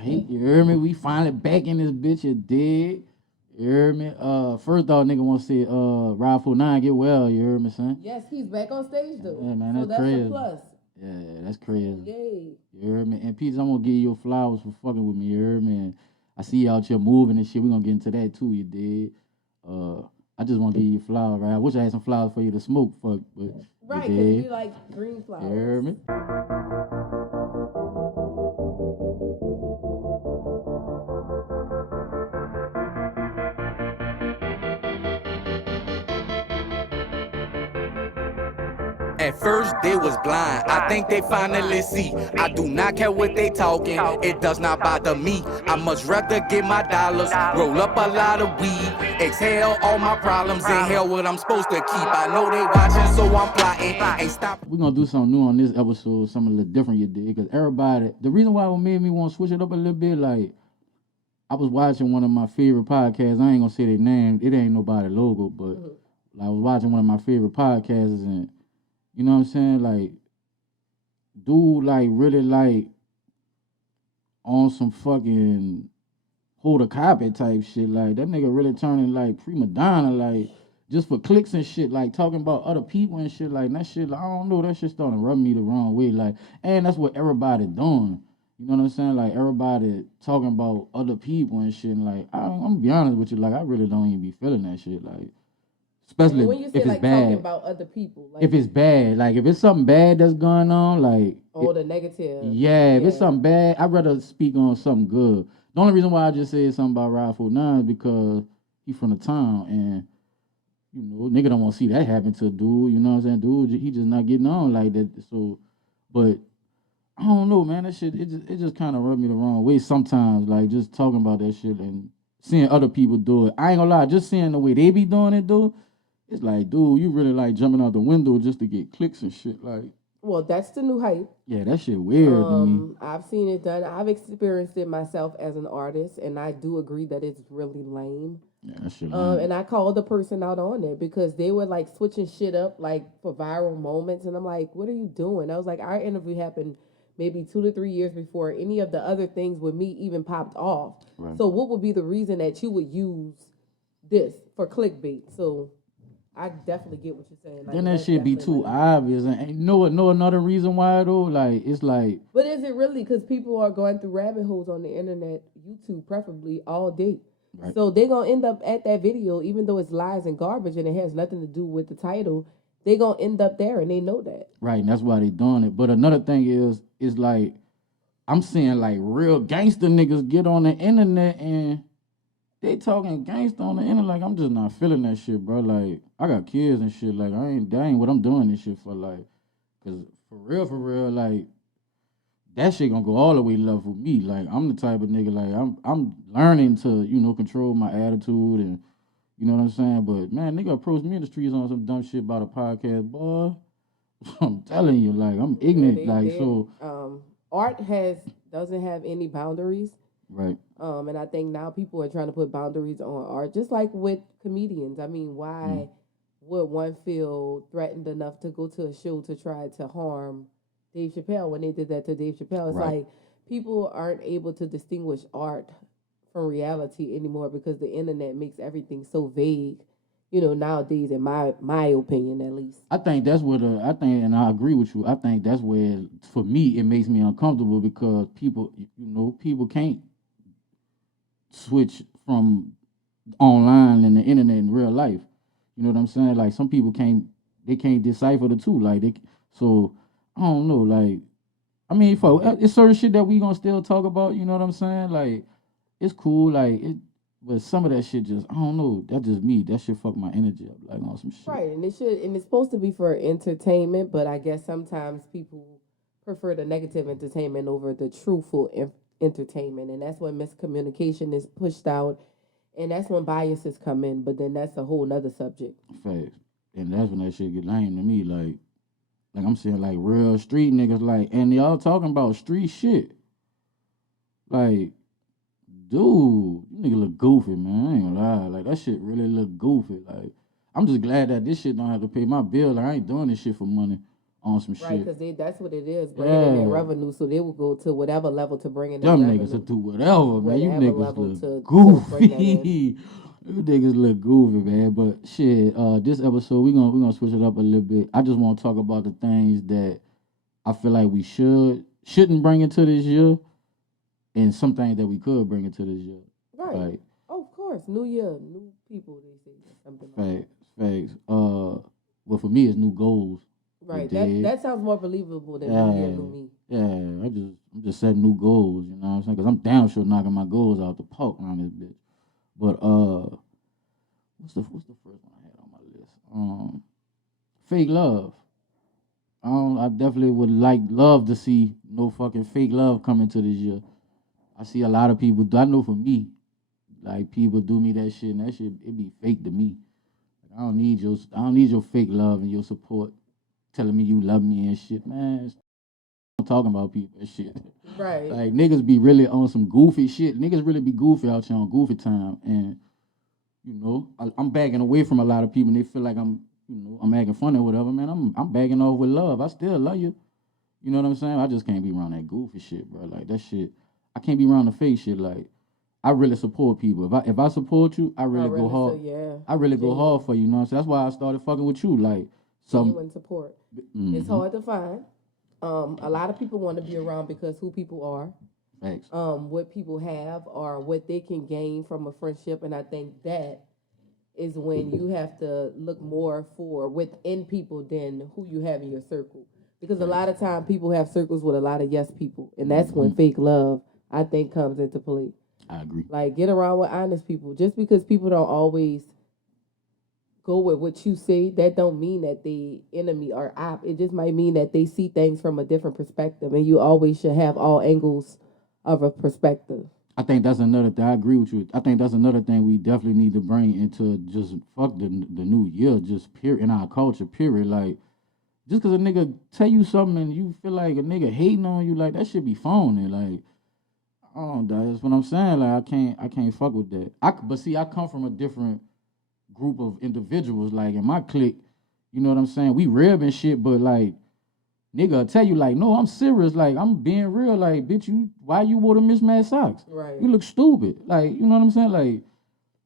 Hey, you heard me? We finally back in this bitch, you dig? You heard me? First off, nigga want to say, Ride 49, get well, you heard me, son? Yes, he's back on stage though. Yeah, man, so that's that's crazy. a plus. Yeah, that's crazy. Yay. You heard me? And Peace, I'm gonna give you your flowers for fucking with me, you heard me? And I see you out here moving and shit. We gonna get into that too, you dig? I just want to give you flowers, right? I wish I had some flowers for you to smoke, fuck, but right, because we like green flowers. You heard me? At first they was blind, I think they finally see. I do not care what they talking, it does not bother me. I much rather get my dollars, roll up a lot of weed, exhale all my problems, inhale what I'm supposed to keep. I know they watching, so I'm plotting, ain't stop. We're gonna do something new on this episode, something a little different you did, because everybody, the reason why it made me want to switch it up a little bit, like, I was watching one of my favorite podcasts, I ain't gonna say their name, it ain't nobody logo, but I was watching one of my favorite podcasts, and you know what I'm saying? Like, dude, like, really, like, on some fucking hold a carpet type shit. Like, that nigga really turning, like, prima donna, like, just for clicks and shit, like, talking about other people and shit. Like, that shit, like, I don't know, that shit starting to rub me the wrong way. Like, and that's what everybody doing. You know what I'm saying? Like, everybody talking about other people and shit. And, like, I'm gonna be honest with you, like, I really don't even be feeling that shit. Like, especially when you say if it's like bad. talking about other people, like, if it's bad, like if it's something bad that's going on, like the negative. Yeah, if it's something bad, I'd rather speak on something good. The only reason why I just said something about Ride 49 is because he from the town, and you know, nigga don't want to see that happen to a dude. You know what I'm saying? Dude, he just not getting on like that. So, but I don't know, man. That shit, it just kind of rubbed me the wrong way sometimes. Like just talking about that shit and seeing other people do it. I ain't gonna lie, just seeing the way they be doing it, dude. It's like, dude, you really like jumping out the window just to get clicks and shit. Like, well, that's the new hype. Yeah, that shit weird to me. I've seen it done. I've experienced it myself as an artist, and I do agree that it's really lame. Yeah, that shit lame. And I called the person out on it because they were like switching shit up like for viral moments, and I'm like, what are you doing? I was like, our interview happened maybe 2 to 3 years before any of the other things with me even popped off. Right. So what would be the reason that you would use this for clickbait? So I definitely get what you're saying. Like, then that shit be too obvious, and you know another reason why though. Like it's like, but is it really? Because people are going through rabbit holes on the internet, YouTube preferably all day. Right. So they're gonna end up at that video, even though it's lies and garbage, and it has nothing to do with the title. They're gonna end up there, and they know that. Right, and that's why they doing it. But another thing is like, I'm seeing like real gangster niggas get on the internet and they talking gangster on the internet. Like, I'm just not feeling that shit, bro. Like, I got kids and shit. Like, that ain't what I'm doing this shit for. Like, cause for real, like, that shit gonna go all the way left with me. Like, I'm the type of nigga, like, I'm learning to, you know, control my attitude and, you know what I'm saying? But, man, nigga approached me in the streets on some dumb shit about a podcast, boy. I'm telling you, like, I'm ignorant. So art doesn't have any boundaries. Right. And I think now people are trying to put boundaries on art, just like with comedians. I mean, why would one feel threatened enough to go to a show to try to harm Dave Chappelle when they did that to Dave Chappelle? It's like people aren't able to distinguish art from reality anymore because the internet makes everything so vague. You know, nowadays, in my opinion, at least. I think that's what and I agree with you. I think that's where, for me, it makes me uncomfortable because people can't switch from online and the internet in real life. You know what I'm saying? Like, some people can't decipher the two. Like, so I don't know. Like, I mean, it's certain shit that we gonna still talk about. You know what I'm saying? Like, it's cool. Like, but some of that shit just, I don't know. That's just me. That shit fuck my energy up, like, on some shit. Right, and it's supposed to be for entertainment, but I guess sometimes people prefer the negative entertainment over the truthful entertainment, and that's when miscommunication is pushed out, and that's when biases come in. But then that's a whole nother subject. Facts, and that's when that shit get lame to me. Like I'm saying, like, real street niggas, like, and y'all talking about street shit. Like, dude, you nigga look goofy, man. I ain't gonna lie. Like, that shit really look goofy. Like, I'm just glad that this shit don't have to pay my bill. Like, I ain't doing this shit for money. on some Right, shit. because that's what it is, bringing in their revenue. So they will go to whatever level to bring in Them their niggas will revenue. do whatever, man. You Whatever niggas level look to bring that in. goofy. You niggas look goofy, man. But shit, this episode we gonna switch it up a little bit. I just want to talk about the things that I feel like we shouldn't bring into this year, and some things that we could bring into this year. Right. Like, oh, of course. New year, new people, they say. Something like facts. Well, for me, it's new goals. right. That sounds more believable than new year, new me. Yeah, I'm just setting new goals, you know what I'm saying? Because I'm damn sure knocking my goals out the park around this bitch. But what's the first one I had on my list? Fake love. I definitely would love to see no fucking fake love come into this year. I see a lot of people. I know for me, like people do me that shit, and that shit it be fake to me. Like, I don't need your fake love and your support, telling me you love me and shit, man. I'm talking about people and shit. Right. Like niggas be really on some goofy shit. Niggas really be goofy out here on goofy time, and you know I'm backing away from a lot of people, and they feel like I'm acting funny or whatever. Man, I'm backing off with love. I still love you. You know what I'm saying? I just can't be around that goofy shit, bro. Like that shit. I can't be around the fake shit. Like I really support people. If I support you, I really go hard. I really go hard for you. You know what I'm saying? That's why I started fucking with you. Like genuine support. Mm-hmm. It's hard to find. A lot of people want to be around because who people are. Thanks. What people have or what they can gain from a friendship, and I think that is when you have to look more for within people than who you have in your circle. Because a lot of time people have circles with a lot of yes people, and that's when fake love, I think, comes into play. I agree. Like, get around with honest people. Just because people don't always go with what you say, that don't mean that they enemy or op. It just might mean that they see things from a different perspective, and you always should have all angles of a perspective. I think that's another thing. I agree with you. I think that's another thing we definitely need to bring into just fuck the new year, just period, in our culture, period. Like, just because a nigga tell you something and you feel like a nigga hating on you, like, that shit be phony. Like, oh, that's what I'm saying. Like, I can't fuck with that. But see, I come from a different group of individuals. Like, in my clique, you know what I'm saying? We rib and shit, but like, nigga will tell you, like, no, I'm serious. Like, I'm being real. Like, bitch, why you wore the mismatched socks? Right. You look stupid. Like, you know what I'm saying? Like,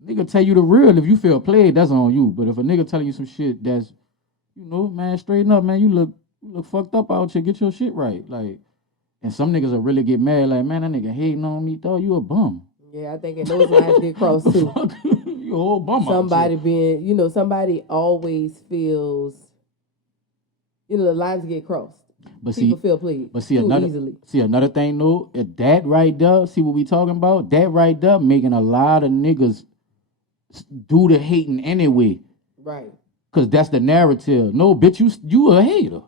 nigga tell you the real. If you feel played, that's on you. But if a nigga telling you some shit that's, you know, man, straighten up, man, you look fucked up out here. Get your shit right. Like, and some niggas will really get mad. Like, man, that nigga hating on me, dog. You a bum. Yeah, I think in those lines get crossed too. You a whole bum. Somebody being, you know, somebody always feels, you know, the lines get crossed. But people feel played. But see easily. Another thing, though, that right there. See what we talking about? That right there, making a lot of niggas do the hating anyway. Right. Cause that's the narrative. No, bitch, you a hater.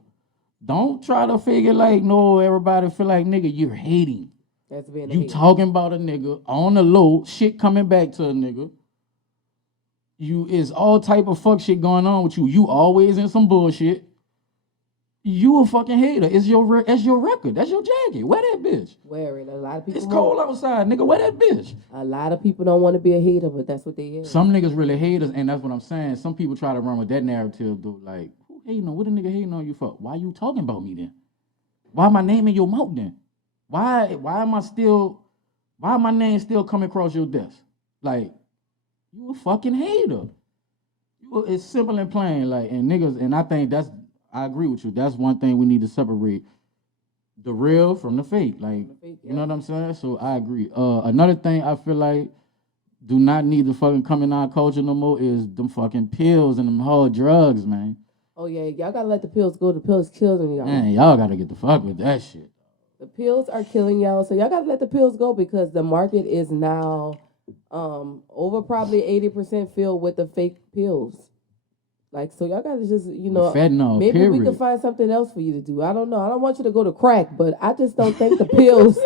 Don't try to figure like, no, everybody feel like, nigga, you're hating. That's being you talking about a nigga on the low, shit coming back to a nigga. You is all type of fuck shit going on with you. You always in some bullshit. You a fucking hater. That's your record. That's your jacket. Wear that bitch. Wear it. A lot of people. It's cold outside, nigga. Wear that bitch. A lot of people don't want to be a hater, but that's what they is. Some niggas really haters, and that's what I'm saying. Some people try to run with that narrative, though. Like, who hating on? What a nigga hating on you for? Why you talking about me then? Why my name in your mouth then? Why my name still coming across your desk? Like, you a fucking hater. It's simple and plain. Like, and niggas, and I think I agree with you. That's one thing we need to separate the real from the fake. Like, you know what I'm saying? So I agree. Another thing I feel like do not need to fucking come in our culture no more is them fucking pills and them hard drugs, man. Oh yeah, y'all gotta let the pills go. The pills killing y'all. Man, y'all gotta get the fuck with that shit. The pills are killing y'all, so y'all gotta let the pills go because the market is now over probably 80% filled with the fake pills. Like, so y'all gotta just, you know, fentanyl, maybe period. we can find something else for you to do. I don't know. I don't want you to go to crack, but I just don't think the pills,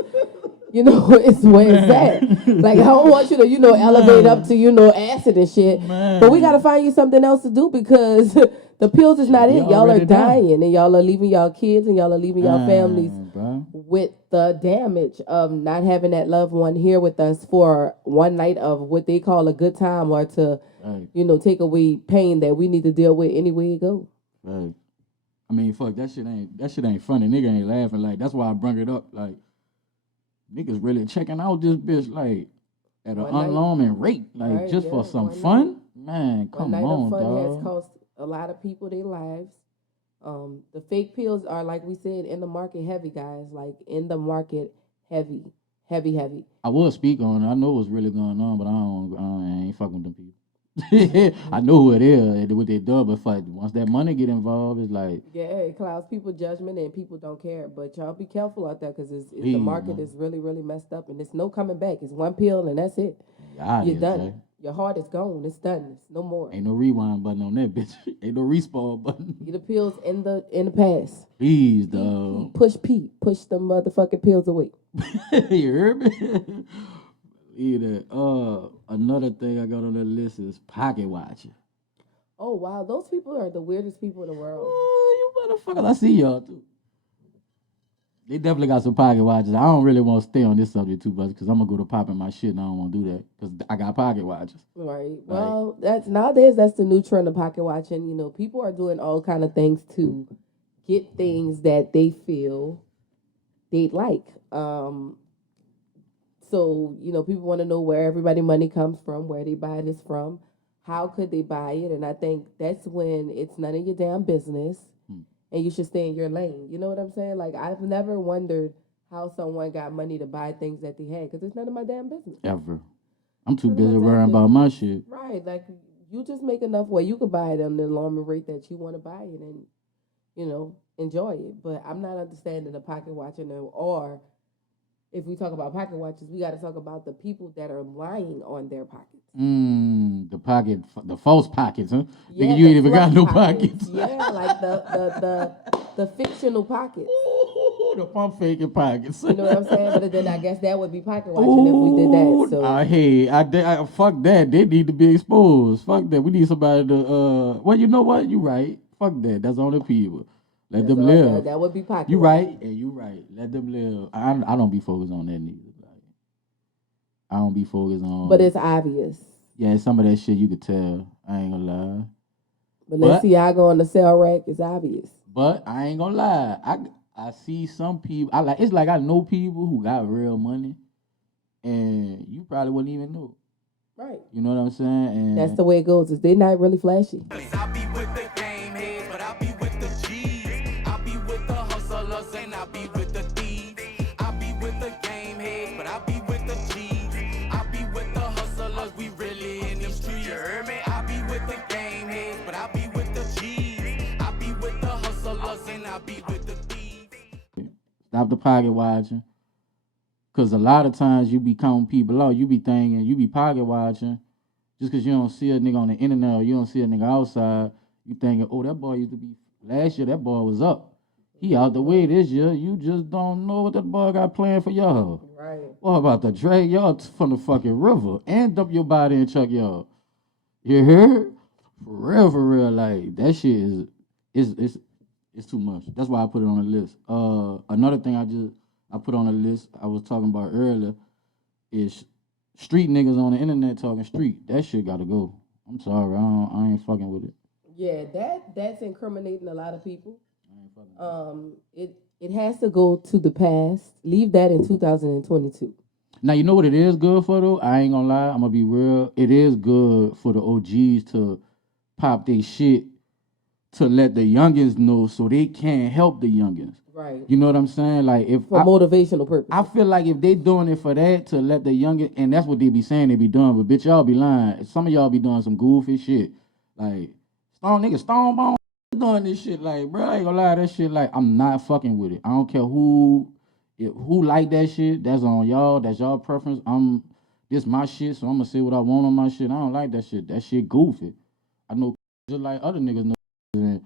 you know, it's where it's at. Like, I don't want you to, you know, elevate up to, you know, acid and shit. Man. But we gotta find you something else to do because the pills is not it. Y'all are dying and y'all are leaving y'all kids and y'all are leaving y'all families with the damage of not having that loved one here with us for one night of what they call a good time or to, you know, take away pain that we need to deal with anyway it go. Right. I mean, fuck, that shit ain't funny. Nigga ain't laughing. Like, that's why I bring it up. Like, niggas really checking out this bitch, like, at an unalarming rate. Like, right, just for some fun? Man, come on, one night of fun dog. has cost a lot of people their lives. The fake pills are, like we said, in the market heavy, guys. Like, in the market heavy. I will speak on it. I know what's really going on, but I ain't fucking with them people. I know who it is, what they do, but fuck, once that money get involved, it's like... Yeah, it clouds people's judgment and people don't care. But y'all be careful out there because Please, the market man. is really, really messed up and there's no coming back. It's one pill and that's it. You're done. Jay. Your heart is gone. It's done. It's no more. Ain't no rewind button on that bitch. Ain't no respawn button. Get the pills in the past. Please, dog. Push the motherfucking pills away. You heard me? Either another thing I got on the list is pocket watching. Oh wow, those people are the weirdest people in the world. Oh, you motherfuckers! I see y'all too. They definitely got some pocket watches. I don't really want to stay on this subject too much because I'm gonna go to popping my shit and I don't want to do that because I got pocket watches. Right. Well, that's nowadays that's the new trend of pocket watching. You know, people are doing all kind of things to get things that they feel they'd like. So, you know, people want to know where everybody money comes from, where they buy this from, how could they buy it, and I think that's when it's none of your damn business, and you should stay in your lane. You know what I'm saying? Like, I've never wondered how someone got money to buy things that they had, because it's none of my damn business. Ever. I'm too busy worrying about my shit. Right. Like, you just make enough where you could buy it on the alarming rate that you want to buy it and, you know, enjoy it. But I'm not understanding the pocket watching or if we talk about pocket watches, we got to talk about the people that are lying on their pockets. The false pockets, huh? Yeah, Nigga, you ain't even got no pockets. Yeah, like the fictional pockets. Ooh, the pump faking pockets. You know what I'm saying? But then I guess that would be pocket watching if we did that. So I fuck that. They need to be exposed. Fuck that. We need somebody to well, you know what? You right. Fuck that. That's on the people. Let them live. That would be pocket. You right, and you right. Let them live. I don't be focused on that neither. Like, I don't be focused on. But it's obvious. Yeah, some of that shit you could tell. I ain't gonna lie. But let's see, I go on the sale rack. It's obvious. But I ain't gonna lie. I see some people. It's like I know people who got real money, and you probably wouldn't even know. Right. You know what I'm saying? And that's the way it goes. Is they not really flashy? And I be with the thieves. I be with the game heads, but I be with the G's. I be with the hustlers, we really in them streets. You heard me? I be with the game heads, but I be with the G's. I be with the hustlers, and I be with the thieves. Stop the pocket watching. Cause a lot of times you be counting people out. You be thinking, you be pocket watching. Just cause you don't see a nigga on the internet or you don't see a nigga outside, you thinking, oh, that boy used to be, last year that boy was up. He out the way this year. You just don't know what that boy got planned for y'all. Right. What about to drag y'all from the fucking river and dump your body in Chuck y'all? You heard? For real, like that shit is too much. That's why I put it on the list. Another thing I put on the list I was talking about earlier is street niggas on the internet talking street. That shit gotta go. I'm sorry, I ain't fucking with it. Yeah, that's incriminating a lot of people. It has to go to the past. Leave that in 2022. Now, you know what it is good for, though? I ain't gonna lie. I'm gonna be real. It is good for the OGs to pop their shit to let the youngins know so they can't help the youngins. Right. You know what I'm saying? Like for motivational purposes. I feel like if they doing it for that, to let the youngins, and that's what they be saying they be doing, but bitch, y'all be lying. Some of y'all be doing some goofy shit. Like, Stone Bone doing this shit. Like, bro, I ain't gonna lie, that shit, like, I'm not fucking with it. I don't care who like that shit. That's on y'all. That's y'all preference. This my shit, so I'm gonna say what I want on my shit. I don't like that shit. That shit goofy. I know just like other niggas know. And,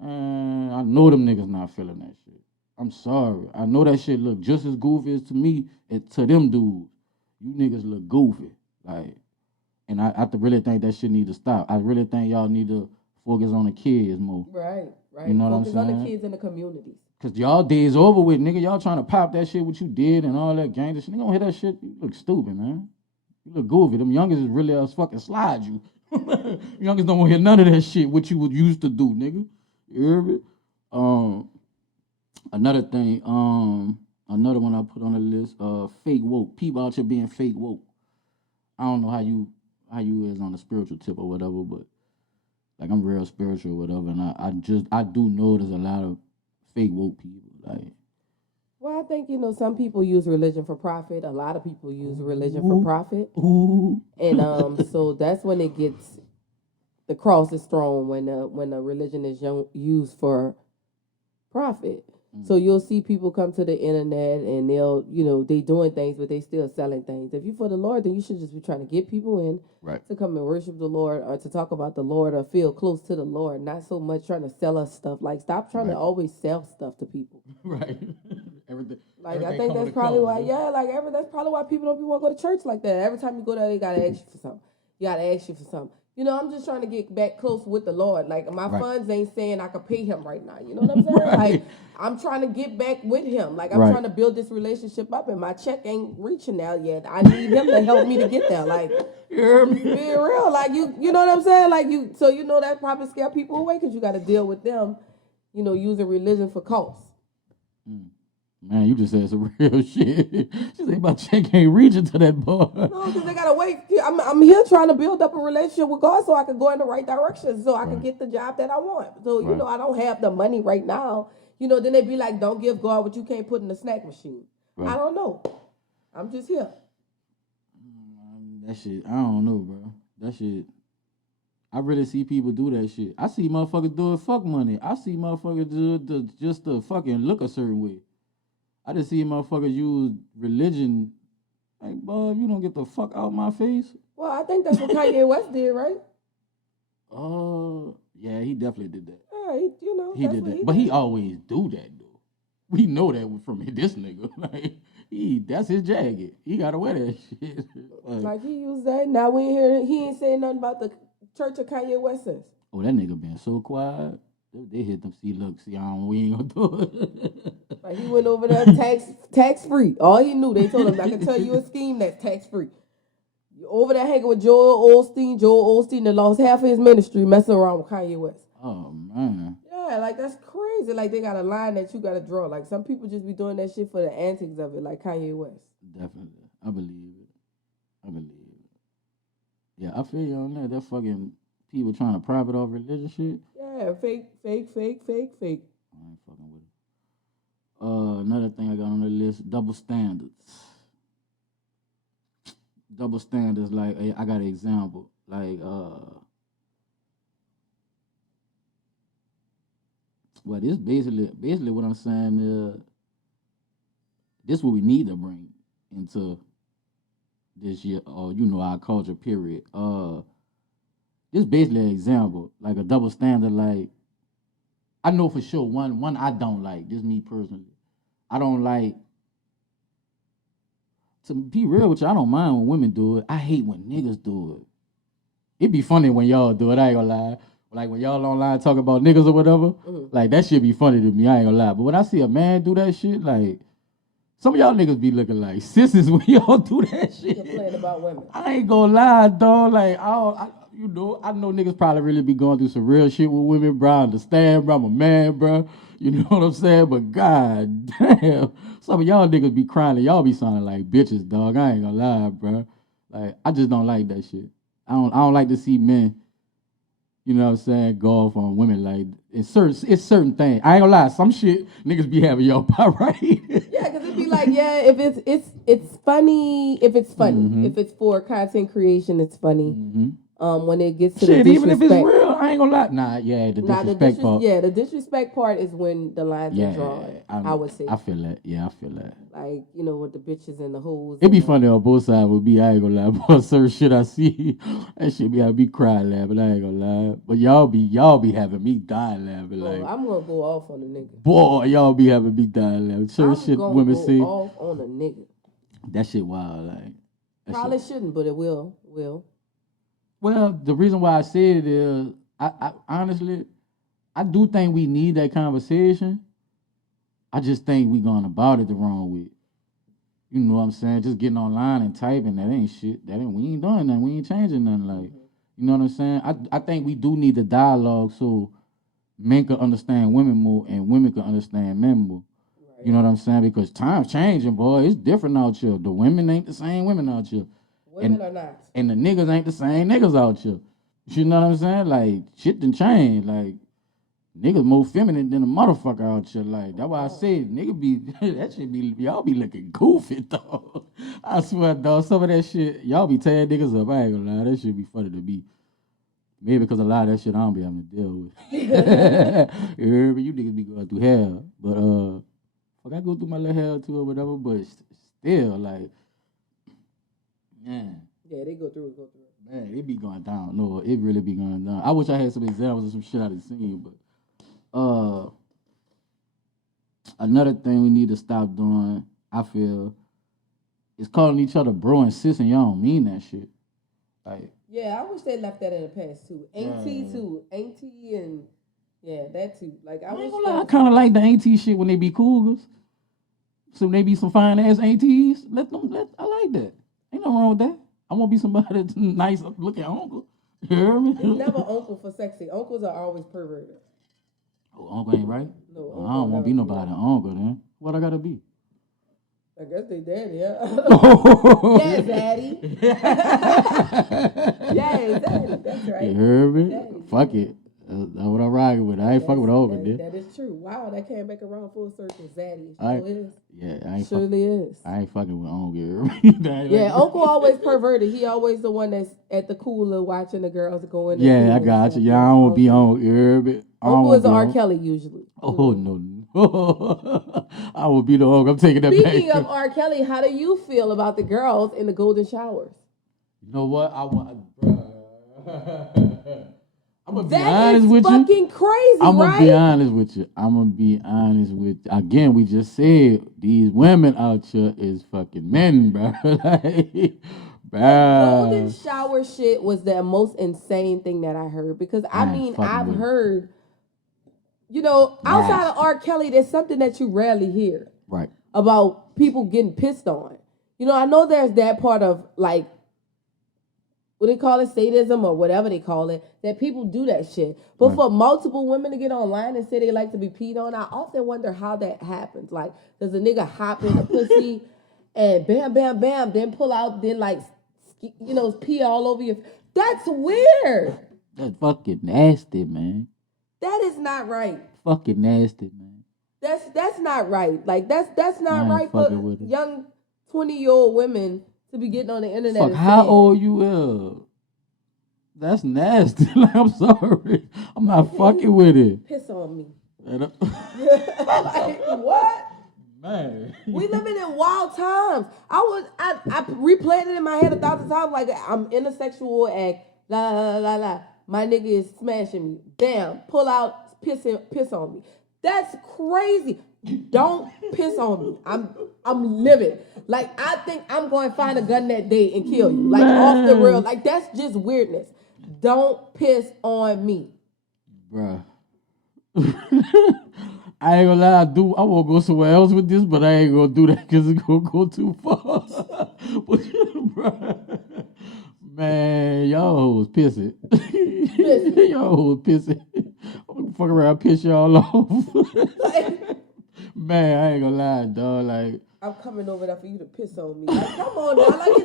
man, I know them niggas not feeling that shit. I'm sorry. I know that shit look just as goofy as to me and to them dudes. You niggas look goofy. Like, and I really think that shit need to stop. I really think y'all need to focus on the kids more. Right. You know focus what I'm saying? on the kids in the communities. Cause y'all days over with, nigga. Y'all trying to pop that shit what you did and all that gang shit. Nigga don't hear that shit. You look stupid, man. You look goofy. Them youngers is really fucking slide you. Youngers don't want to hear none of that shit what you would used to do, nigga. You hear me? Another thing, another one I put on the list, fake woke. People out here being fake woke. I don't know how you is on the spiritual tip or whatever, but like I'm real spiritual or whatever, and I do know there's a lot of fake woke people. Like, Well, I think, some people use religion for profit. A lot of people use religion for profit. ooh, And so that's when it gets, the cross is thrown when a religion is used for profit. So you'll see people come to the internet and they'll, they doing things, but they still selling things. If you for the Lord, then you should just be trying to get people in right, to come and worship the Lord or to talk about the Lord or feel close to the Lord, not so much trying to sell us stuff. Like, stop trying to always sell stuff to people. right. Everything. Like, I think that's probably why, that's probably why people don't want to go to church like that. Every time you go there, they got to ask you for something. You got to ask you for something. I'm just trying to get back close with the Lord. Like, my funds ain't saying I could pay him right now. You know what I'm saying? Right. Like, I'm trying to get back with him. Like, I'm trying to build this relationship up, and my check ain't reaching there yet. I need him to help me to get there. Like, being real. Like, you know what I'm saying? Like, so that probably scare people away because you got to deal with them, using religion for costs. Man, you just said some real shit. She said my check ain't reaching to that boy. No, because they gotta wait. I'm here trying to build up a relationship with God so I can go in the right direction, so I can get the job that I want. So I don't have the money right now. Then they be like, "Don't give God what you can't put in the snack machine." Right. I don't know. I'm just here. That shit, I don't know, bro. That shit, I really see people do that shit. I see motherfuckers do it fuck money. I see motherfuckers do it just to fucking look a certain way. I just see motherfuckers use religion. Like, bub, you don't get the fuck out my face. Well, I think that's what Kanye West did, right? Yeah, he definitely did that. Yeah, he did that, but he always do that though. We know that from this nigga. Like, that's his jacket. He gotta wear that shit. Like he used that. Now we ain't hear. He ain't saying nothing about the church of Kanye West since. Oh, that nigga been so quiet. They hit them. We ain't gonna do it. Like he went over there tax free. All he knew, they told him, I can tell you a scheme that's tax free. You over there hanging with Joel Osteen that lost half of his ministry messing around with Kanye West. Oh man. Yeah, like that's crazy. Like they got a line that you gotta draw. Like some people just be doing that shit for the antics of it, like Kanye West. Definitely. I believe it. Yeah, I feel you on that. That fucking people trying to profit off religious shit. Yeah, fake. I ain't fucking with it. Another thing I got on the list, double standards. Double standards, like, I got an example. Like, well, this basically what I'm saying is, this what we need to bring into this year, or, our culture, period. This basically an example, like a double standard, like, I know for sure one I don't like. This me personally. I don't like, to be real with you, I don't mind when women do it. I hate when niggas do it. It be funny when y'all do it, I ain't gonna lie. Like when y'all online talk about niggas or whatever, like that shit be funny to me, I ain't gonna lie. But when I see a man do that shit, like, some of y'all niggas be looking like sissies when y'all do that shit. Complaining about women. I ain't gonna lie, dog. Like, I know niggas probably really be going through some real shit with women, bro. I understand, bro. I'm a man, bro. You know what I'm saying? But god damn, some of y'all niggas be crying and y'all be sounding like bitches, dog. I ain't gonna lie, bro. Like, I just don't like that shit. I don't like to see men, you know what I'm saying, go off on women. Like, it's certain things. I ain't gonna lie, some shit niggas be having y'all about right. Yeah, because it be like, if it's funny, if it's funny. Mm-hmm. If it's for content creation, it's funny. Mm-hmm. When it gets to shit, the even if it's real, I ain't gonna lie. The disrespect part. Yeah, the disrespect part is when the lines are drawn. I would say. I feel that. Yeah, I feel that. Like, with the bitches and the hoes. It be funny on both sides with me. I ain't gonna lie. Boy, certain shit I see, that shit be, I be crying laughing. I ain't gonna lie. But y'all be having me dying laughing. Like, I'm gonna go off on a nigga. Boy, y'all be having me dying laughing. Certain shit women say. Off on a nigga. That shit wild. Like, probably shouldn't, but it will. Well, the reason why I said it is, I honestly, I do think we need that conversation. I just think we going about it the wrong way. You know what I'm saying? Just getting online and typing, that ain't shit. We ain't doing nothing. We ain't changing nothing. Like, you know what I'm saying? I think we do need the dialogue so men can understand women more and women can understand men more. Right. You know what I'm saying? Because time's changing, boy. It's different out here. The women ain't the same women out here. Women are not. And the niggas ain't the same niggas out here. You know what I'm saying? Like, shit done changed. Like, niggas more feminine than a motherfucker out here. Like, that's why I said, nigga be, that shit be, y'all be looking goofy, dog. I swear, dog, some of that shit, y'all be tearing niggas up. I ain't gonna lie, that shit be funny to me. Maybe because a lot of that shit I don't be having to deal with. You niggas be going through hell. But, fuck, I go through my little hell too or whatever, but still, like, man. Yeah, they go through it. Man, it be going down. No, it really be going down. I wish I had some examples of some shit I done seen, but another thing we need to stop doing, I feel, is calling each other bro and sis, and y'all don't mean that shit. Like, yeah, I wish they left that in the past too. Auntie too, auntie, and yeah, that too. Like I kind of like the auntie shit when they be cougars. So when they be some fine ass aunties, I like that. Ain't nothing wrong with that. I want to be somebody that's nice looking uncle. You hear me? It's never uncle for sexy. Uncles are always perverted. Oh, uncle ain't right? No, I don't want to be nobody uncle then. What I gotta be? I guess they daddy, yeah. Yeah, daddy. Yeah, daddy. That's right. You heard me? Daddy. Fuck it. That's what I'm rocking with. I ain't fucking with uncle, dude. That is true. Wow, that came back around full circle. Zaddy. Is. Yeah, I ain't surely is. I ain't fucking with uncle. Yeah, uncle always perverted. He always the one that's at the cooler watching the girls go in. Yeah, I got you. Yeah, I don't want to be uncle. You heard me? Uncle is R. Kelly usually. Oh, no. I will be the uncle. I'm taking that back. Speaking of R. Kelly, how do you feel about the girls in the golden showers? You know what? I'm gonna be honest with you. That is fucking crazy, I'm gonna right? be honest with you. Again, we just said these women out here is fucking men, bro. The golden shower shit was the most insane thing that I heard because I've heard, outside of R. Kelly, there's something that you rarely hear, right? About people getting pissed on. I know there's that part of like, what they call it, sadism or whatever they call it, that people do that shit. But for multiple women to get online and say they like to be peed on, I often wonder how that happens. Like, does a nigga hop in a pussy and bam, bam, bam, then pull out, then like, pee all over you? That's weird. That's fucking nasty, man. That is not right. Fucking nasty, man. That's not right. Like, that's not right for young 20-year-old women to be getting on the internet. Fuck, how old you is? That's nasty. Like, I'm sorry. I'm not fucking with it. Piss on me. Like, what? Man. We living in wild times. I replayed it in my head 1,000 times. Like, I'm in a sexual act. La la la la. My nigga is smashing me. Damn. Pull out, piss on me. That's crazy. Don't piss on me. I'm livid. Like, I think I'm going to find a gun that day and kill you. Like, off the real. Like, that's just weirdness. Don't piss on me. Bruh. I ain't gonna lie, I want to go somewhere else with this, but I ain't gonna do that because it's gonna go too far. Bruh. Man, y'all hoes pissing. Y'all hoes pissing. I'm gonna fuck around and piss y'all off. Man, I ain't gonna lie, dog. Like, I'm coming over there for you to piss on me. Like, come on now. Like,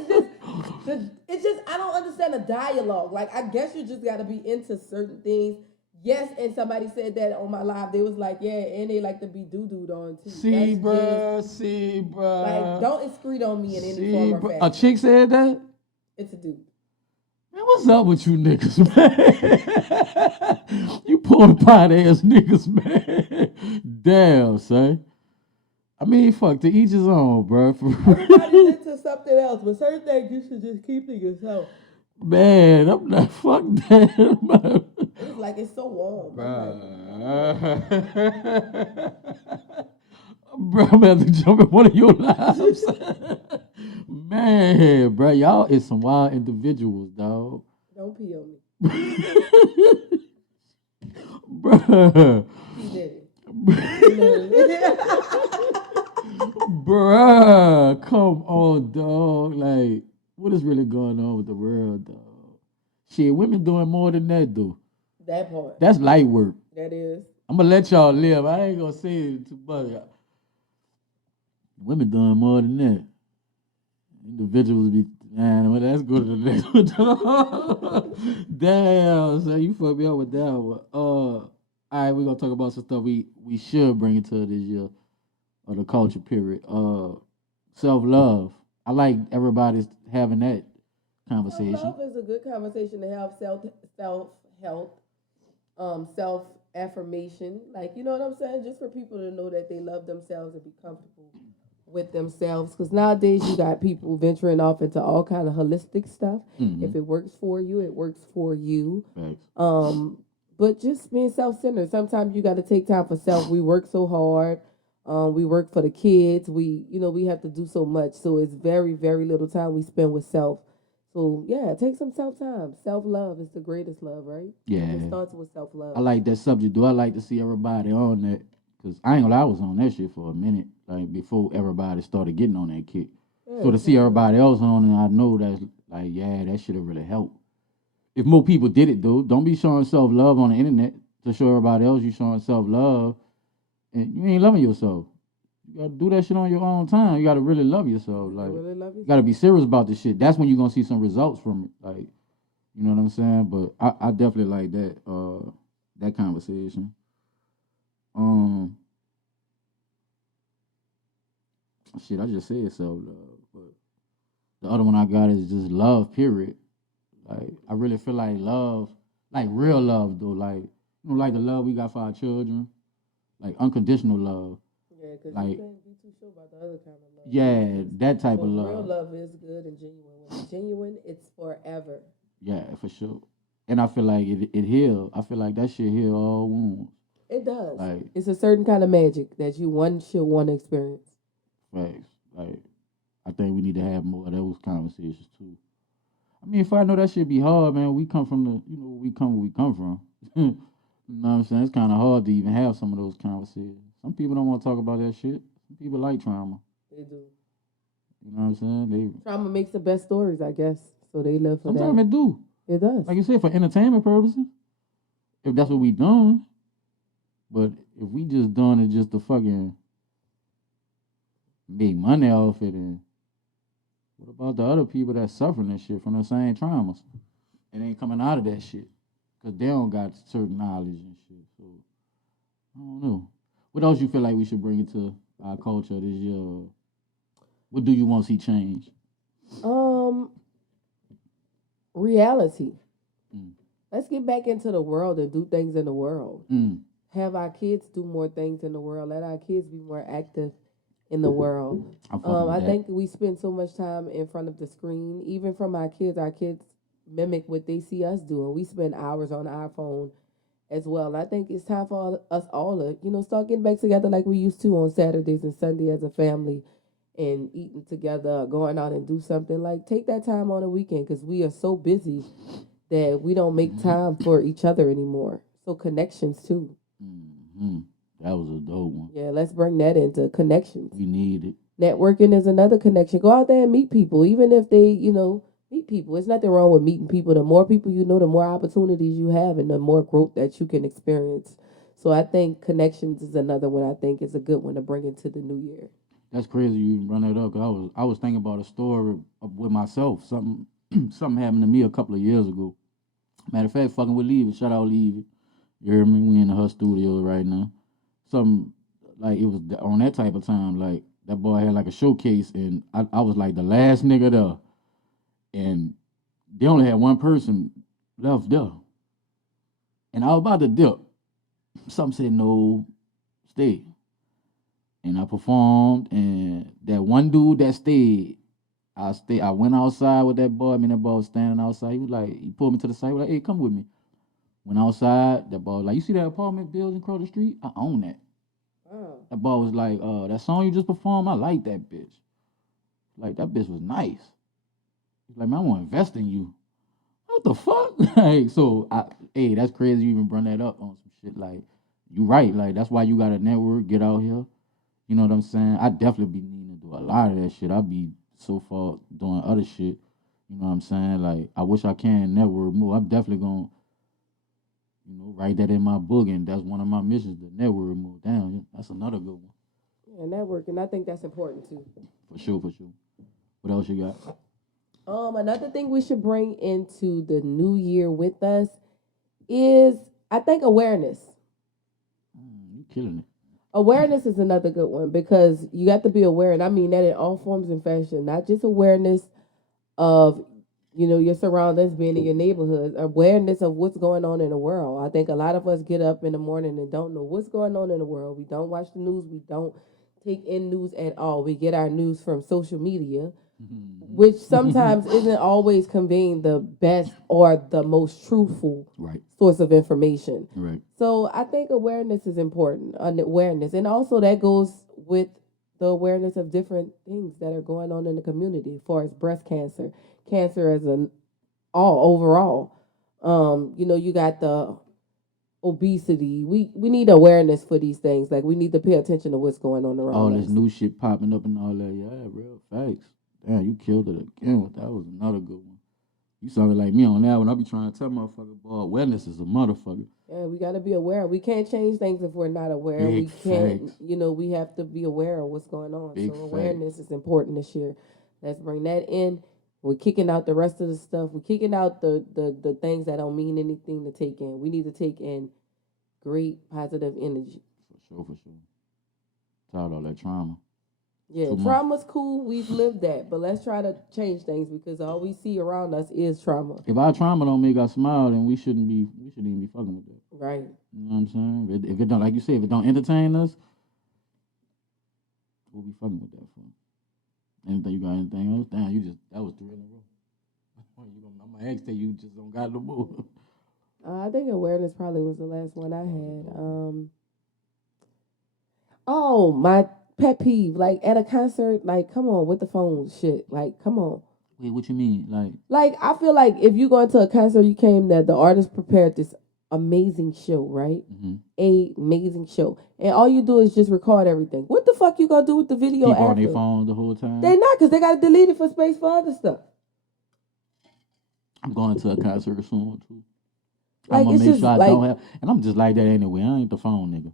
it's just, I don't understand the dialogue. Like, I guess you just gotta be into certain things. Yes, and somebody said that on my live. They was like, yeah, and they like to be doo-dooed on too. See, bruh. Like, don't excrete on me in any form or fashion. A chick said that? It's a dude. Man, what's up with you niggas, man? You porta potty ass niggas, man. Damn, son. I mean, fuck, to each his own, bro. Everybody's into something else, but certain things you should just keep to yourself. Man, I'm not, fuck that. It's like, it's so warm. Bro, I'm about to jump in one of your lives. Man, bro, y'all is some wild individuals, dog. Don't pee on me. Bruh. He did it. Bruh, come on, dog. Like, what is really going on with the world, dog? Shit, women doing more than that, though. That part. That's light work. That is. I'm gonna let y'all live. I ain't gonna say it too much. Women doing more than that. Individuals be, man, well, let's go to the next one. Damn, so you fucked me up with that one. All right, we're gonna talk about some stuff we should bring into this year of the culture period. Self-love. I like everybody's having that conversation. Self-love is a good conversation to have. Self-help, self-affirmation. Like, you know what I'm saying? Just for people to know that they love themselves and be comfortable with themselves. Because nowadays you got people venturing off into all kind of holistic stuff. Mm-hmm. If it works for you, it works for you. Thanks. But just being self-centered. Sometimes you got to take time for self. We work so hard. We work for the kids. We have to do so much. So it's very, very little time we spend with self. So yeah, take some self-time. Self-love is the greatest love, right? Yeah. It starts with self-love. I like that subject. Do I like to see everybody on that? Because I ain't gonna lie, I was on that shit for a minute, like before everybody started getting on that kick. Yeah, so to see everybody else on it, I know that's like, yeah, that should have really helped. If more people did it, though, don't be showing self-love on the internet to show everybody else you showing self-love, and you ain't loving yourself. You gotta do that shit on your own time. You gotta really love yourself. Like, really love yourself. You gotta be serious about this shit. That's when you're gonna see some results from it. Like, you know what I'm saying? But I definitely like that conversation. Shit, I just said self-love, but the other one I got is just love, period. Like, I really feel like love, like real love, though. Like, like the love we got for our children, like unconditional love. Yeah, because like, you can't be too sure about the other kind of love. Yeah, that type of love. Real love is good and genuine. When it's genuine, it's forever. Yeah, for sure. And I feel like it heal. I feel like that shit heal all wounds. It does. Like, it's a certain kind of magic that you should want to experience. Facts. Like, I think we need to have more of those conversations too. I mean, if I know that shit be hard, man, we come from we come where we come from. You know what I'm saying? It's kind of hard to even have some of those conversations. Some people don't want to talk about that shit. Some people like trauma. They do. You know what I'm saying? Trauma makes the best stories, I guess. So they live for that. Sometimes it do. It does. Like you said, for entertainment purposes. If that's what we done. But if we just done it just to fucking make money off it, and what about the other people that suffering this shit from the same traumas and ain't coming out of that shit because they don't got certain knowledge and shit? So I don't know. What else you feel like we should bring into our culture this year? What do you want to see change? Reality. Let's get back into the world and do things in the world. Have our kids do more things in the world. Let our kids be more active in the world. I think we spend so much time in front of the screen. Even from our kids mimic what they see us doing. We spend hours on our phone as well. I think it's time for us all to, start getting back together like we used to on Saturdays and Sunday as a family and eating together, going out and do something. Like, take that time on the weekend because we are so busy that we don't make time for each other anymore. So connections too. That was a dope one. Yeah, let's bring that into connections. We need it. Networking is another connection. Go out there and meet people, even if they, meet people. There's nothing wrong with meeting people. The more people you know, the more opportunities you have and the more growth that you can experience. So I think connections is another one I think is a good one to bring into the new year. That's crazy you run that up. I was thinking about a story with myself. Something happened to me a couple of years ago. Matter of fact, fucking with Leave It. Shout out Leave It. You hear me? We in her studio right now. Something like it was on that type of time. Like that boy had like a showcase, and I was like the last nigga there, and they only had one person left there, and I was about to dip. Something said no, stay, and I performed, and that one dude that stayed, I went outside with that boy. I mean, that boy was standing outside. He pulled me to the side. He was like, hey, come with me. Went outside. That boy was like, you see that apartment building across the street? I own that. Oh. That boy was like, that song you just performed, I like that bitch. Like, that bitch was nice. He's like, man, I want to invest in you. What the fuck? Like, so, hey, that's crazy you even bring that up on some shit. Like, you right. Like, that's why you got a network. Get out here. You know what I'm saying? I definitely be needing to do a lot of that shit. I be so far doing other shit. You know what I'm saying? Like, I wish I can network more. I'm definitely going to You know, write that in my book, and that's one of my missions. The network move down. That's another good one. Yeah, networking. I think that's important too. For sure. What else you got? Another thing we should bring into the new year with us is, I think, awareness. You killing it. Awareness is another good one because you got to be aware, and I mean that in all forms and fashion, not just awareness of, your surroundings, being in your neighborhood, awareness of what's going on in the world. I think a lot of us get up in the morning and don't know what's going on in the world. We don't watch the news. We don't take in news at all. We get our news from social media, which sometimes isn't always conveying the best or the most truthful source of information. Right. So I think awareness is important. Awareness, and also that goes with the awareness of different things that are going on in the community, as far as breast cancer, cancer as all overall. You got the obesity. We need awareness for these things. Like, we need to pay attention to what's going on around us. All this new shit popping up and all that. Yeah, real facts. Damn, you killed it again. That was another good one. You sounded like me on that one. I be trying to tell motherfucker, boy, awareness is a motherfucker. Yeah, we got to be aware. We can't change things if we're not aware. Big we can't, facts. We have to be aware of what's going on. Big so awareness is important this year. Let's bring that in. We're kicking out the rest of the stuff. We're kicking out the things that don't mean anything to take in. We need to take in great positive energy. For sure. Tired of all that trauma. Yeah, trauma's cool. We've lived that. But let's try to change things because all we see around us is trauma. If our trauma don't make us smile, then we shouldn't even be fucking with that. Right. You know what I'm saying? If it don't, like you said, if it don't entertain us, we'll be fucking with that for. You got anything else? Damn, that was 3 in a row. I'm gonna ask you just don't got no more. I think awareness probably was the last one I had. My pet peeve, like at a concert, like, come on with the phone shit. Like, come on. Wait, what you mean? Like, I feel like if you go into a concert, you came there, the artist prepared this amazing show, right? Mm-hmm. Amazing show. And all you do is just record everything. What the fuck you gonna do with the video Keep after? on their phone the whole time? They not, because they gotta delete it for space for other stuff. I'm going to a concert soon, too. Like, I'm going to make sure I don't have... And I'm just like that anyway. I ain't the phone, nigga.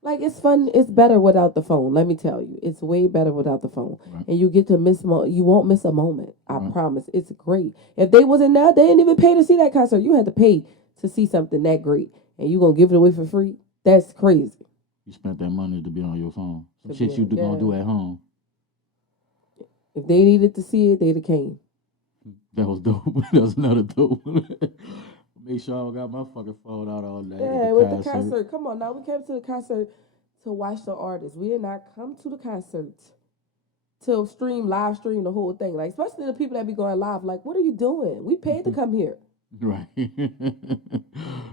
Like, it's fun. It's better without the phone. Let me tell you. It's way better without the phone. Right. And you get to you won't miss a moment. I promise. It's great. If they wasn't there, they didn't even pay to see that concert. You had to pay to see something that great. And you going to give it away for free? That's crazy. You spent that money to be on your phone. Some shit you going to do at home. If they needed to see it, they'd have came. That was dope. That was another dope. Make sure I don't got my fucking phone out all night. Yeah, with the concert. Come on, now we came to the concert to watch the artists. We did not come to the concert to live stream the whole thing. Like, especially the people that be going live. Like, what are you doing? We paid to come here. Right.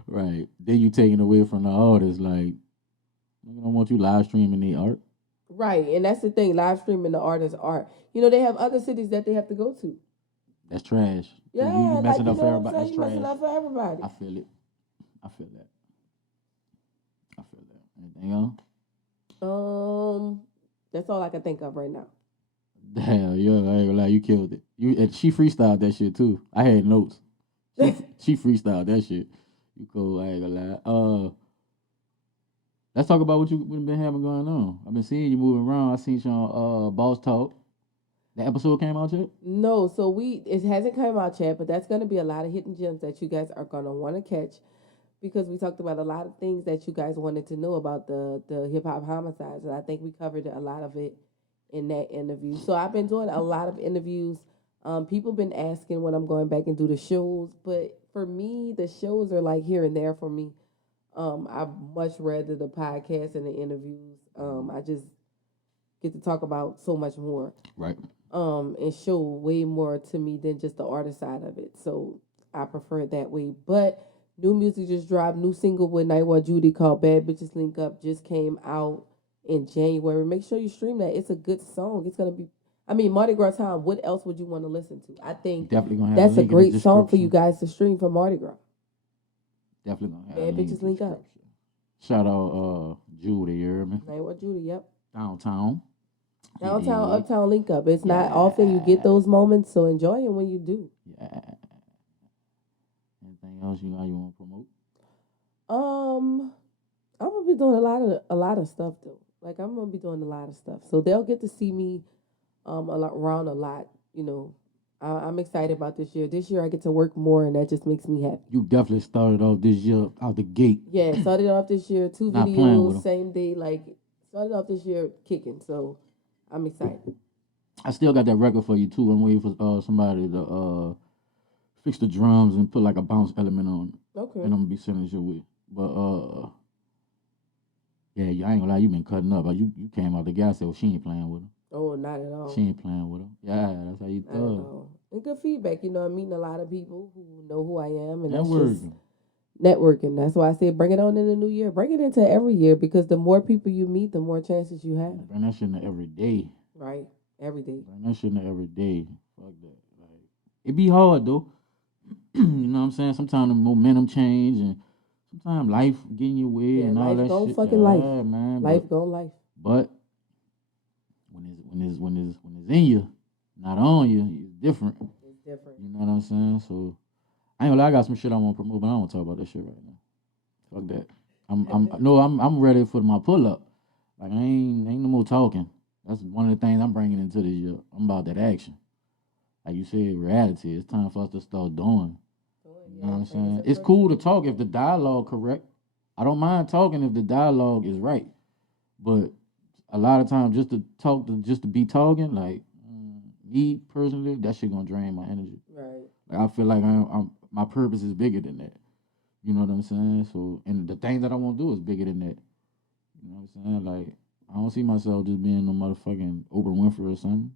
Right. Then you taking away from the artists. Like, I don't want you live streaming the art. Right, and that's the thing. Live streaming the artist's art. They have other cities that they have to go to. That's trash. Yeah, you messing up for everybody. That's trash. Messing up for everybody. I feel it. I feel that. Anything else? That's all I can think of right now. Damn, yeah, I ain't gonna lie, you killed it. And she freestyled that shit too. I had notes. She freestyled that shit. You cool, I ain't gonna lie. Let's talk about what you've been having going on. I've been seeing you moving around. I seen you on Boss Talk. The episode came out yet? No, so it hasn't come out yet, but that's going to be a lot of hidden gems that you guys are going to want to catch because we talked about a lot of things that you guys wanted to know about the hip-hop homicides, and I think we covered a lot of it in that interview. So I've been doing a lot of interviews. People been asking when I'm going back and do the shows, but for me, the shows are like here and there for me. I much rather the podcast and the interviews. I just get to talk about so much more. Right. And show way more to me than just the artist side of it. So I prefer it that way. But new music just dropped. New single with Nightwatch Judy called Bad Bitches Link Up just came out in January. Make sure you stream that. It's a good song. It's going to be, Mardi Gras time. What else would you want to listen to? I think definitely gonna have that's a great song for you guys to stream for Mardi Gras. Definitely going to Bad have Bitches Link Up. Shout out Judy, you hear me? Nightwatch Judy, yep. Downtown, uptown link up. It's not often you get those moments, so enjoy it when you do. Yeah. Anything else you want to promote? I'm gonna be doing a lot of stuff though. Like I'm gonna be doing a lot of stuff, so they'll get to see me around a lot. You know, I'm excited about this year. This year I get to work more, and that just makes me happy. You definitely started off this year out the gate. Yeah, started off this year 2 Not playing with 'em. videos same day. Like started off this year kicking, so I'm excited. I still got that record for you too. I'm waiting for somebody to fix the drums and put like a bounce element on it. Okay. And I'm gonna be sending shit with. But yeah, I ain't gonna lie, you been cutting up. But you came out the guy said, well, she ain't playing with him. Oh, not at all. She ain't playing with him. Yeah, that's how you I don't know. And good feedback. You know, I'm meeting a lot of people who know who I am, and that's just networking. That's why I say bring it on in the new year. Bring it into every year because the more people you meet, the more chances you have. Bring that shit into every day. Right. Every day. Bring that shit into every day. Fuck that. Like, it be hard though. You know what I'm saying? Sometimes the momentum change and sometimes life get in your way and all that shit. Life gon' fucking life. Man, life gon' life. But when it's in you, not on you, it's different. It's different. You know what I'm saying? So I ain't gonna lie, I got some shit I want to promote, but I don't want to talk about that shit right now. Fuck that. I'm ready for my pull up. Like I ain't no more talking. That's one of the things I'm bringing into this year. I'm about that action. Like you said, reality. It's time for us to start doing. You know what I'm saying? It's cool to talk if the dialogue correct. I don't mind talking if the dialogue is right. But a lot of times just to talk just to be talking, like me personally, that shit gonna drain my energy. Right. Like I feel like my purpose is bigger than that. You know what I'm saying? So and the thing that I want to do is bigger than that. You know what I'm saying? Like I don't see myself just being no motherfucking Oprah Winfrey or something.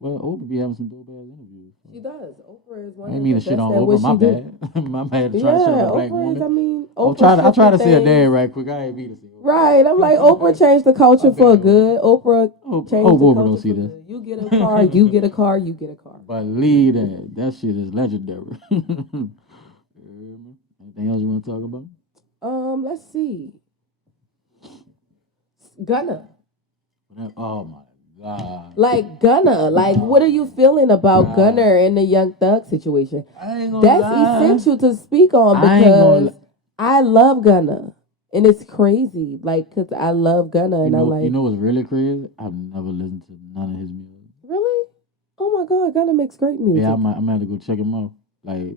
Well, Oprah be having some dope ass interviews. So. She does. Oprah is one. I didn't mean to shit on Oprah. My bad. My bad to try to shit on a black woman. I mean, I try to say her name right quick. I ain't mean to say Oprah. Right. I'm like, Oprah changed the culture for good. Oprah changed the Oprah culture don't see this. good. You get a car, you get a car, you get a car. Believe that. That shit is legendary. Anything else you want to talk about? Let's see. Gunna. Oh my God. Like Gunna, like what are you feeling about Gunna and the Young Thug situation? That's essential to speak on because I love Gunna. And it's crazy, like, because I love Gunna and I'm like... You know what's really crazy? I've never listened to none of his music. Really? Oh my God, Gunna makes great music. Yeah, I'm gonna have to go check him out. Like...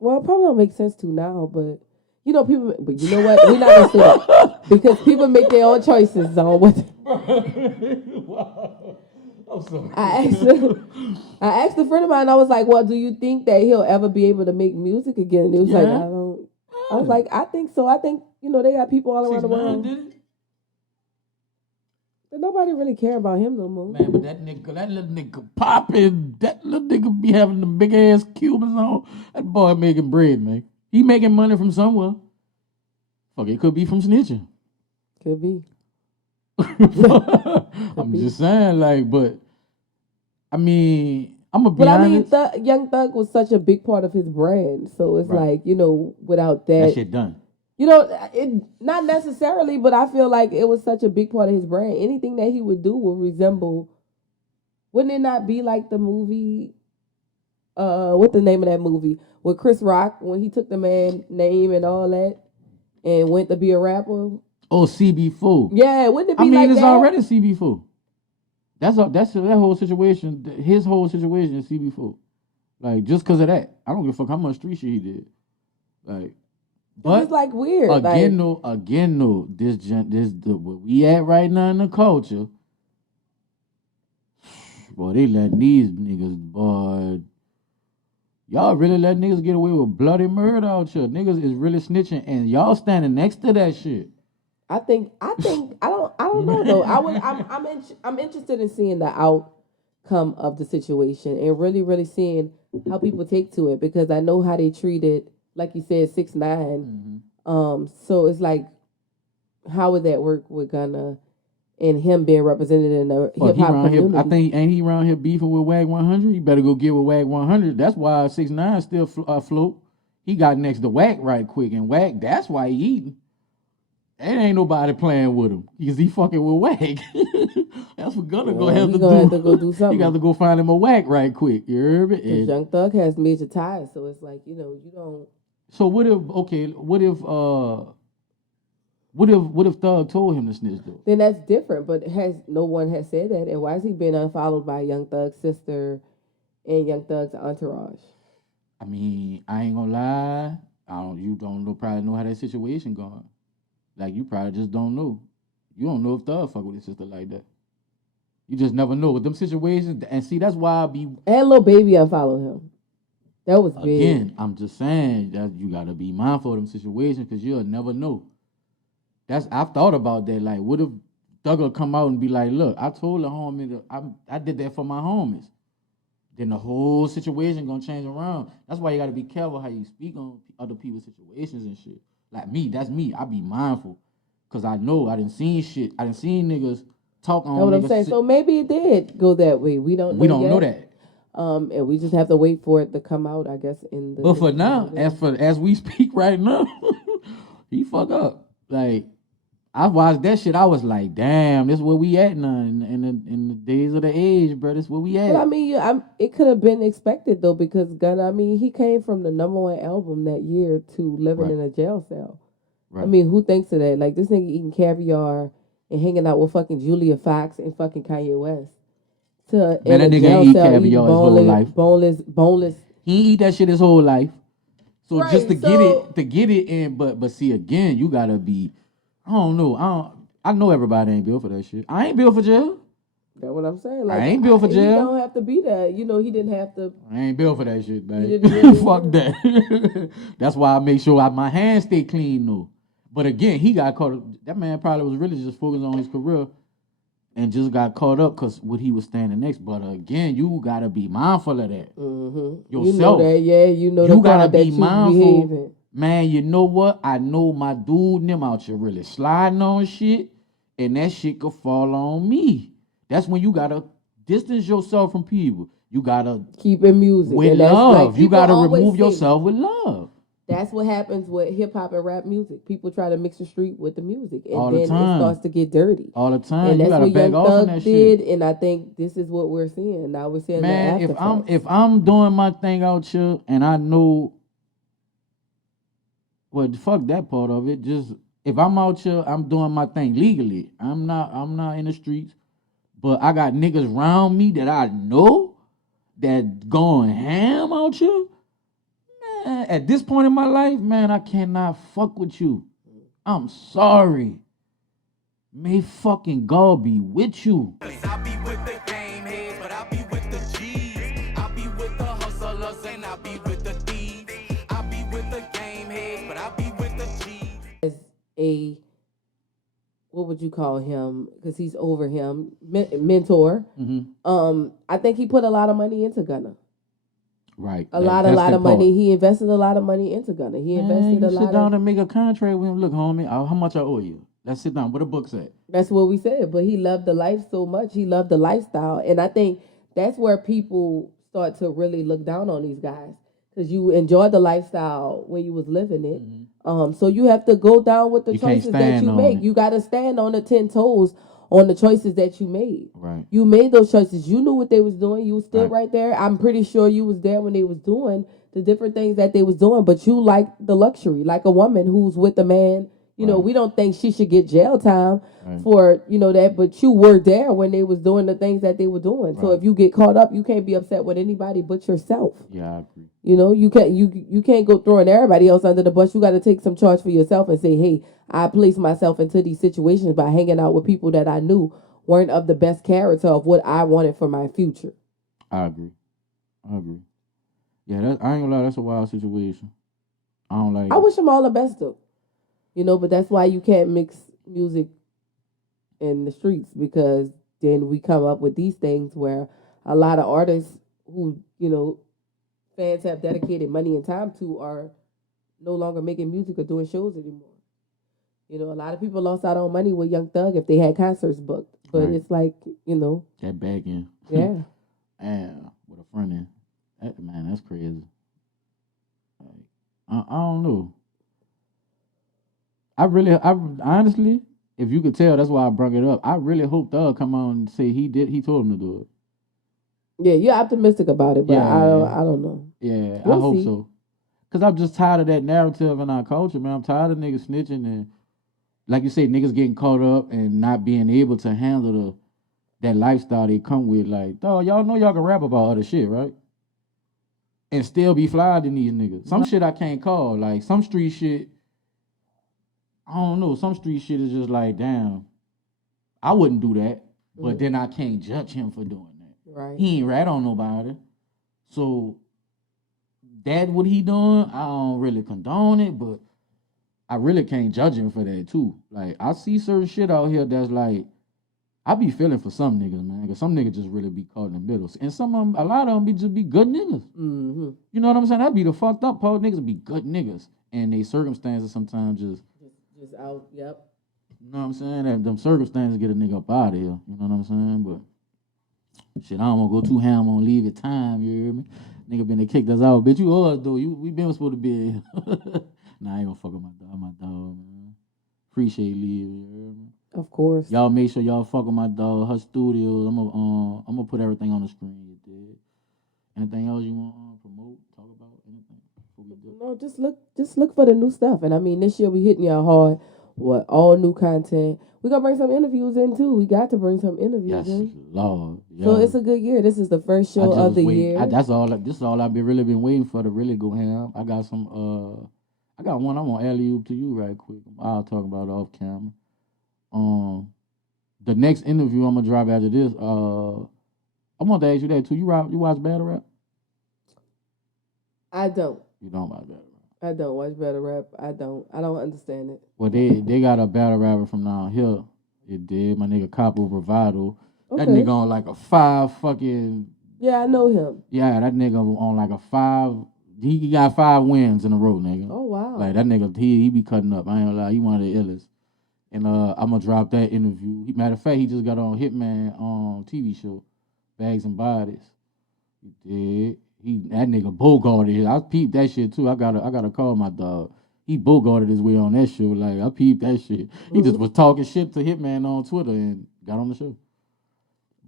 Well, it probably don't make sense to now, but... You know, people... But you know what? We're not going to say that. Because people make their own choices on what... Wow. I'm sorry. I asked a friend of mine, I was like, well, do you think that he'll ever be able to make music again? And it was like, I don't... I was like, I think so. I think, you know, they got people all around the world. Did it? But nobody really care about him no more. Man, but that little nigga popping, that little nigga be having the big ass Cubans on. That boy making bread, man. He making money from somewhere. Fuck, it could be from snitching. Could be. I'm just saying, like, but I mean, I'm gonna be honest. But I mean, Young Thug was such a big part of his brand, so it's like, you know, without that shit done. You know, it not necessarily, but I feel like it was such a big part of his brand. Anything that he would do would resemble. Wouldn't it not be like the movie? What's the name of that movie with Chris Rock when he took the man's name and all that and went to be a rapper? Oh, CB4. Yeah, wouldn't it be like that? I mean, it's that? already CB4. That's that whole situation. His whole situation is CB4. Like, just because of that, I don't give a fuck how much street shit he did. Like, but it's like weird. Again, no. This what we at right now in the culture. Boy, they letting these niggas, boy. Y'all really let niggas get away with bloody murder out here. Niggas is really snitching, and y'all standing next to that shit. I don't know though. I'm interested in seeing the outcome of the situation and really, really seeing how people take to it because I know how they treated, like you said, 6ix9ine. Mm-hmm. So it's like, how would that work with Gunna and him being represented in the hip hop community? I think ain't he around here beefing with WAG 100? You better go get with WAG 100. That's why 6ix9ine still afloat. He got next to WAG right quick, and WAG, that's why he eating. And ain't nobody playing with him because he fucking with WAG. That's what Gunna gonna have to do. Have to go do something. He got to go find him a WAG right quick. You heard me? Because Young Thug has major ties, so it's like, you know, you don't. So what if Thug told him to snitch though? Then that's different. But no one has said that? And why is he being unfollowed by Young Thug's sister and Young Thug's entourage? I mean, I ain't gonna lie. You don't know, probably know how that situation going. Like, you probably just don't know. You don't know if Thug fuck with his sister like that. You just never know with them situations. And see, that's why I be. And Lil Baby unfollowed him. That was big. Again, I'm just saying that you gotta be mindful of them situations because you'll never know. I've thought about that. Like, what if Thug will come out and be like, "Look, I told the homie I did that for my homies." Then the whole situation gonna change around. That's why you gotta be careful how you speak on other people's situations and shit. Like me, that's me. I be mindful. Cause I know I done seen shit. I done seen niggas talk on. That's what I'm saying. So maybe it did go that way. We don't know that. And we just have to wait for it to come out, I guess, in the. But for now, as we speak right now, he fuck up. Like, I watched that shit. I was like, damn, this is where we at now in the days of the age, bro. This is where we at. But I mean, it could have been expected though, because Gunna, I mean, he came from the #1 album that year to living in a jail cell. Right. I mean, who thinks of that? Like, this nigga eating caviar and hanging out with fucking Julia Fox and fucking Kanye West. Man, that nigga ain't eat caviar his whole life. Boneless. He eat that shit his whole life. So right, just to get it in, but see, again, you gotta be. I don't know. I know everybody ain't built for that shit. I ain't built for jail. That's what I'm saying. Like, I ain't built for jail. You don't have to be that. You know, he didn't have to. I ain't built for that shit, man. Fuck that. That's why I make sure my hands stay clean, though. But again, he got caught up. That man probably was really just focused on his career and just got caught up because what he was standing next. But again, you got to be mindful of that. Mm-hmm. Yourself. You know that, yeah. You know you got to be mindful. Behaving. Man, you know what? I know my dude and them out here really sliding on shit, and that shit could fall on me. That's when you got to distance yourself from people. You got to keep it music. With love. Like, you got to remove yourself with love. That's what happens with hip-hop and rap music. People try to mix the street with the music, and then it starts to get dirty. All the time. And that's what Young Thug did, shit. And I think this is what we're seeing. Now we're seeing Man, the aftereffects. if I'm doing my thing out here, and I know... Well, fuck that part of it. Just if I'm out here, I'm doing my thing legally. I'm not in the streets, but I got niggas around me that I know that going ham out here. Man, at this point in my life, man, I cannot fuck with you. I'm sorry. May fucking God be with you. I be with the game heads, but I be with the G's. I be with the hustlers and I be with the thieves. I be with the game heads, but I be with the G's. As what would you call him? Because he's over him, mentor. Mm-hmm. I think he put a lot of money into Gunna. Right. A lot of money. He invested a lot of money into Gunna. He invested a lot. Sit down and make a contract with him. Look, homie, how much I owe you? Let's sit down. What the book said. That's what we said. But he loved the life so much. He loved the lifestyle. And I think that's where people start to really look down on these guys. Because you enjoyed the lifestyle when you was living it. Mm-hmm. So you have to go down with the choices that you make. You got to stand on the 10 toes on the choices that you made. Right. You made those choices. You knew what they was doing. You stood right there. I'm pretty sure you was there when they was doing the different things that they was doing. But you like the luxury, like a woman who's with a man. You know, we don't think she should get jail time for, that. But you were there when they was doing the things that they were doing. So if you get caught up, you can't be upset with anybody but yourself. Yeah, I agree. You can't go throwing everybody else under the bus. You got to take some charge for yourself and say, hey, I placed myself into these situations by hanging out with people that I knew weren't of the best character of what I wanted for my future. I agree. Yeah, I ain't gonna lie, that's a wild situation. I don't like it. I wish them all the best though. But that's why you can't mix music in the streets, because then we come up with these things where a lot of artists who, fans have dedicated money and time to are no longer making music or doing shows anymore. A lot of people lost out on money with Young Thug if they had concerts booked. But it's like, that back end. Yeah. Yeah, with a front end. Man, that's crazy. I don't know. I honestly, if you could tell, that's why I brought it up. I really hope Thug come on and say he told him to do it. Yeah, you're optimistic about it, but I don't know. Yeah, I hope so. Cause I'm just tired of that narrative in our culture, man. I'm tired of niggas snitching and, like you say, niggas getting caught up and not being able to handle that lifestyle they come with. Like, dog, y'all know y'all can rap about other shit, right? And still be fly than these niggas. Some shit I can't call. Like, some street shit, I don't know. Some street shit is just like, damn, I wouldn't do that. But then I can't judge him for doing that. Right. He ain't rat on nobody. So that what he doing, I don't really condone it, but I really can't judge him for that too. Like, I see certain shit out here that's like, I be feeling for some niggas, man, because some niggas just really be caught in the middle. And some of them, a lot of them just be good niggas. Mm-hmm. You know what I'm saying? That be the fucked up part. Niggas be good niggas. And they circumstances sometimes just out, yep. You know what I'm saying? That them circumstances get a nigga up out of here. You know what I'm saying? But shit, I don't want to go too ham on leave it time, you hear me? Nigga been to kicked us out. Bitch, you us, though. We been supposed to be here. Nah, I ain't gonna fuck with my dog, man. Appreciate leave, you hear me? Of course. Y'all make sure y'all fuck with my dog, her studios. I'm gonna put everything on the screen, you did. Anything else you want to promote, talk about, anything before we do? No, just look for the new stuff. And I mean, this year we hitting y'all hard with all new content. We gonna bring some interviews in too. We got to bring some interviews in. Lord. Yeah. So it's a good year. This is the first show of the year. This is all I've been waiting for to really go ham. I got some. I got one. I'm gonna alley-oop to you right quick. I'll talk about it off camera. The next interview I'm gonna drop after this. I want to ask you that too. You watch battle rap? I don't. You don't watch battle rap? I don't watch battle rap. I don't understand it. Well, they got a battle rapper from down here. It did. My nigga Capo Bravado. Okay. That nigga on like a 5 fucking. Yeah, I know him. Yeah, that nigga on like a 5. He got 5 wins in a row, nigga. Oh wow. Like that nigga, he be cutting up. I ain't gonna lie, he one of the illest. And I'm gonna drop that interview. Matter of fact, he just got on Hitman TV show, Bags and Bodies. He did. That nigga bogarted. I peeped that shit too. I gotta call my dog. He bogarted his way on that show. Like I peeped that shit. He just was talking shit to Hitman on Twitter and got on the show.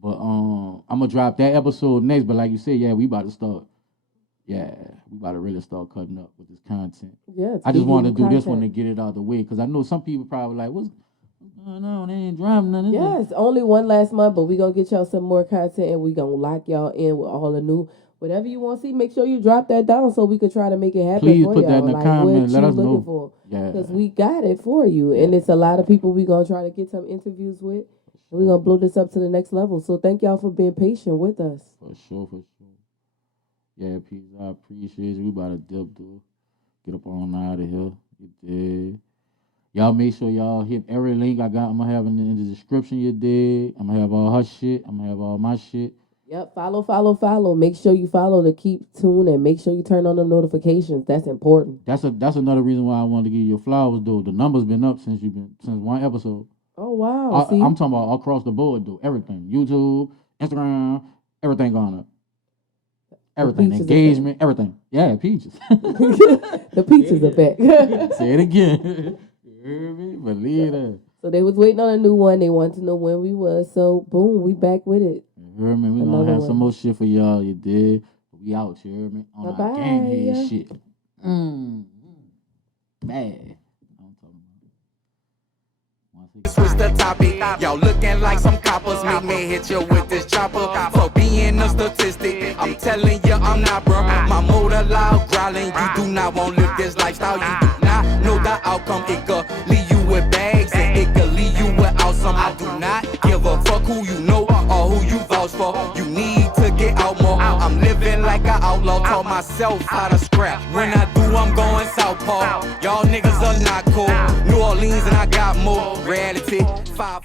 But I'm gonna drop that episode next. But like you said, yeah, we about to start. Yeah, we about to really start cutting up with this content. Yeah, I just wanted to do this one to get it out of the way because I know some people probably like, what's going on? They ain't dropping nothing. Yes, only one last month, but we gonna get y'all some more content and we gonna lock y'all in with all the new. Whatever you want to see, make sure you drop that down so we could try to make it happen. Please for put y'all. that in the like, comments. Let us looking know. For. Yeah, because we got it for you, and it's a lot of people we gonna try to get some interviews with, and we gonna blow this up to the next level. So thank y'all for being patient with us. For sure. Yeah, peace. I appreciate you. We about to dip, dude. Get up on out of here. You did. Y'all make sure y'all hit every link I got. I'm gonna have in the description. You did. I'm gonna have all her shit. I'm gonna have all my shit. Yep, follow. Make sure you follow to keep tuned and make sure you turn on the notifications. That's important. That's another reason why I wanted to give you your flowers, though. The number's been up since one episode. Oh wow! I'm talking about across the board, though. Everything, YouTube, Instagram, everything going up. Everything, engagement, everything. Yeah, peaches. The peaches are back. Say it again. You hear me? Believe that. So they was waiting on a new one. They wanted to know when we was. So boom, we back with it. You hear me? We gonna have some more shit for y'all. You did. We out. You hear me? On our gang head shit. Bad. Switch the topic, y'all looking like some coppers. Make me hit you with this chopper for being a statistic. I'm telling you, I'm not, bro. My motor loud growling. You do not want to live this lifestyle. You do not know the outcome. It could leave you with bags and it could leave you without some. I do not give a fuck who you know or who you vouch for. You need to get out more. I'm living like an outlaw. Taught myself how to scrap. When I do, I'm going southpaw. Y'all niggas are not cool. New Orleans and I got more reality. 5